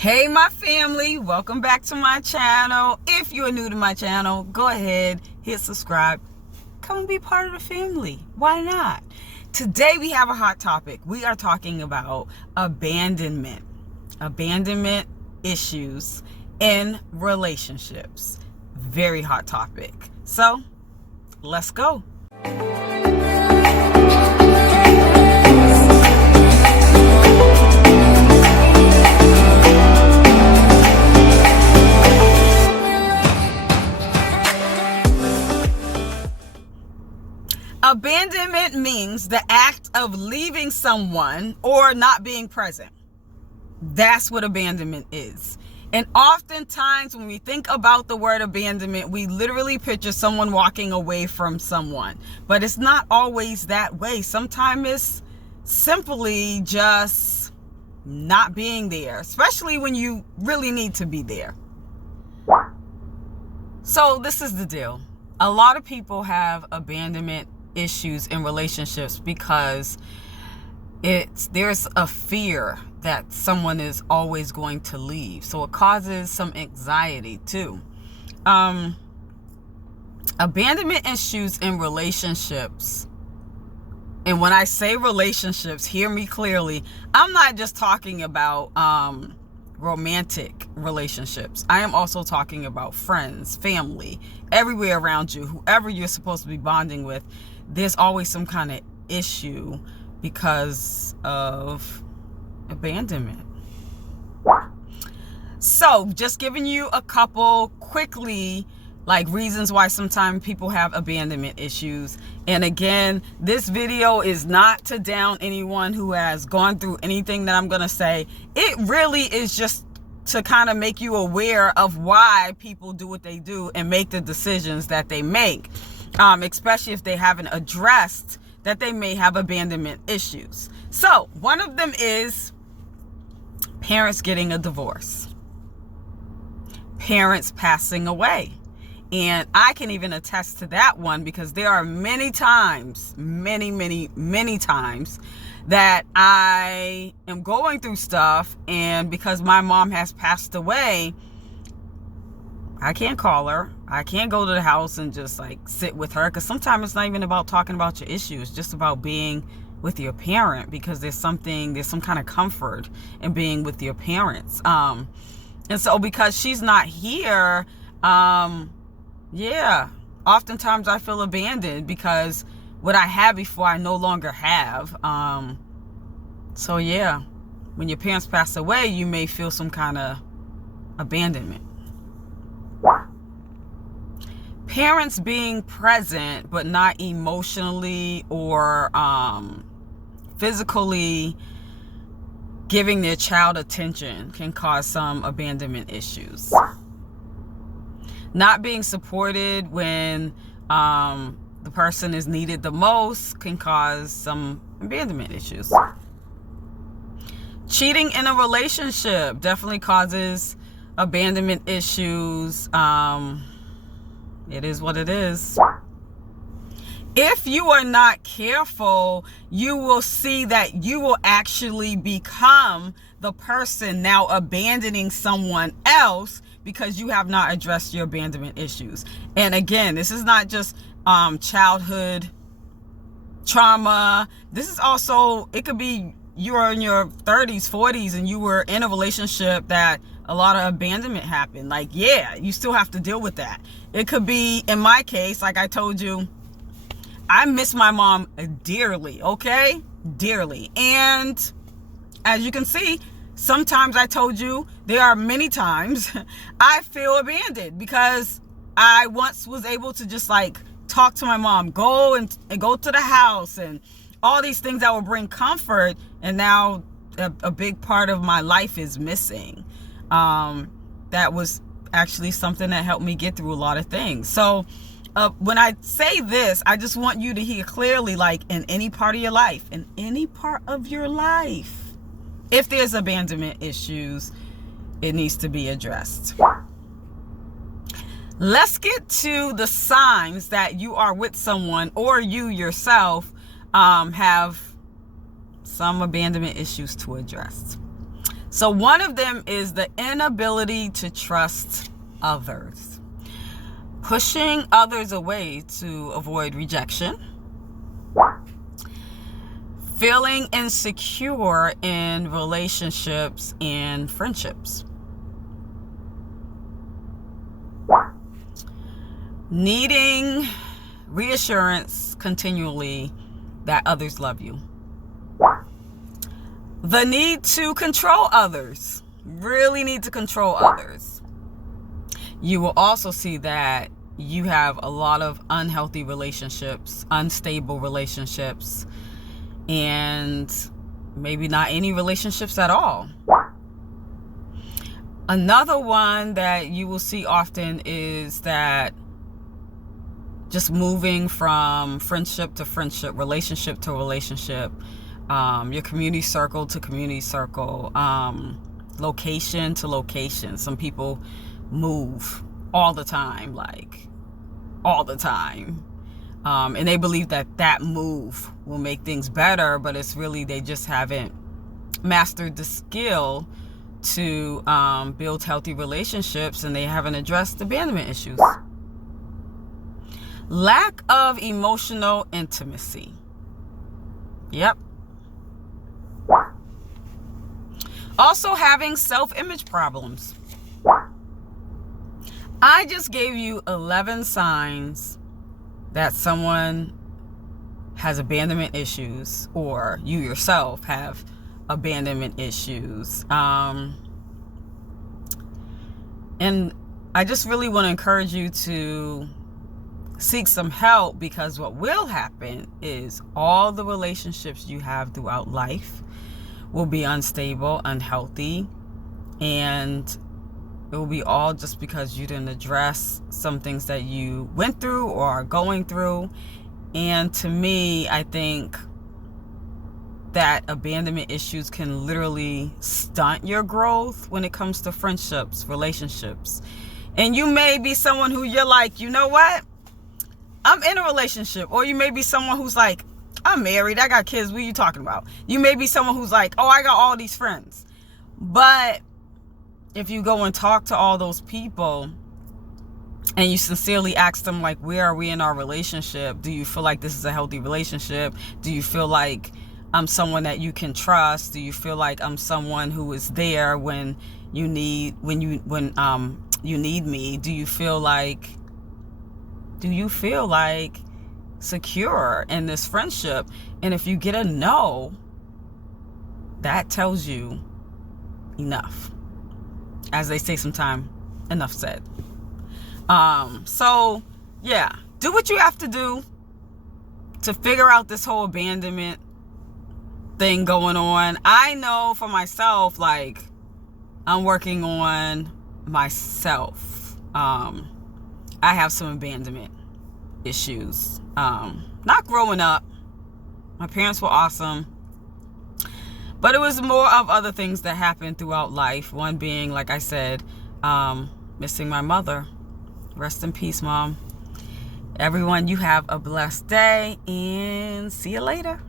Hey my family, welcome back to my channel. If you're new to my channel, go ahead, hit subscribe, come and be part of the family. Why not? Today we have a hot topic. We are talking about abandonment issues in relationships. Very hot topic. So let's go. Abandonment means the act of leaving someone or not being present. That's what abandonment is. And oftentimes when we think about the word abandonment, we literally picture someone walking away from someone. But it's not always that way. Sometimes it's simply just not being there, especially when you really need to be there. So this is the deal. A lot of people have abandonment issues in relationships because there's a fear that someone is always going to leave, so it causes some anxiety too. Abandonment issues in relationships, and when I say relationships, hear me clearly, I'm not just talking about romantic relationships. I am also talking about friends, family, everywhere around you, whoever you're supposed to be bonding with. There's always some kind of issue because of abandonment. So just giving you a couple quickly reasons why sometimes people have abandonment issues. And again, this video is not to down anyone who has gone through anything that I'm going to say. It really is just to kind of make you aware of why people do what they do and make the decisions that they make. Especially if they haven't addressed that they may have abandonment issues. So one of them is parents getting a divorce, parents passing away. And I can even attest to that one because there are many times, many times that I am going through stuff, and because my mom has passed away, I can't call her. I can't go to the house and just sit with her, because sometimes it's not even about talking about your issues, it's just about being with your parent, because there's some kind of comfort in being with your parents. And so because she's not here, oftentimes I feel abandoned because what I had before I no longer have. So yeah, when your parents pass away, you may feel some kind of abandonment. Parents being present but not emotionally or physically giving their child attention can cause some abandonment issues. Not being supported when the person is needed the most can cause some abandonment issues. Cheating in a relationship definitely causes abandonment issues. It is what it is. If you are not careful, you will see that you will actually become the person now abandoning someone else because you have not addressed your abandonment issues. And again, this is not just childhood trauma. This is also, it could be you are in your 30s, 40s, and you were in a relationship that a lot of abandonment happened. You still have to deal with that. It could be, in my case, like I told you, I miss my mom dearly, okay? Dearly. And as you can see, sometimes I told you, there are many times I feel abandoned because I once was able to just talk to my mom, go and go to the house, and all these things that would bring comfort. And now a big part of my life is missing. That was actually something that helped me get through a lot of things. So when I say this, I just want you to hear clearly, in any part of your life, if there's abandonment issues, it needs to be addressed. Let's get to the signs that you are with someone or you yourself have some abandonment issues to address. So one of them is the inability to trust others. Pushing others away to avoid rejection. Feeling insecure in relationships and friendships. Needing reassurance continually that others love you. The need to control others. Really need to control others. You will also see that you have a lot of unhealthy relationships, unstable relationships, and maybe not any relationships at all. Another one that you will see often is that just moving from friendship to friendship, relationship to relationship, your community circle to community circle, location to location. Some people move all the time, like all the time. And they believe that move will make things better, but it's really they just haven't mastered the skill to build healthy relationships, and they haven't addressed abandonment issues. Lack of emotional intimacy. Yep. Also having self-image problems. I just gave you 11 signs that someone has abandonment issues, or you yourself have abandonment issues. And I just really want to encourage you to seek some help, because what will happen is all the relationships you have throughout life will be unstable, unhealthy, and it will be all just because you didn't address some things that you went through or are going through. And to me, I think that abandonment issues can literally stunt your growth when it comes to friendships, relationships. And you may be someone who you're like, you know what? I'm in a relationship. Or you may be someone who's like, I'm married, I got kids, what are you talking about? You may be someone who's like, oh, I got all these friends. But if you go and talk to all those people and you sincerely ask them, like, where are we in our relationship? Do you feel like this is a healthy relationship? Do you feel like I'm someone that you can trust? Do you feel like I'm someone who is there when you need me? Do you feel like secure in this friendship? And if you get a no, that tells you enough. As they say sometimes, enough said. So yeah, do what you have to do to figure out this whole abandonment thing going on. I know for myself, like, I'm working on myself. I have some abandonment issues. Not growing up. My parents were awesome. But it was more of other things that happened throughout life. One being, like I said, missing my mother. Rest in peace, Mom. Everyone, you have a blessed day, and see you later.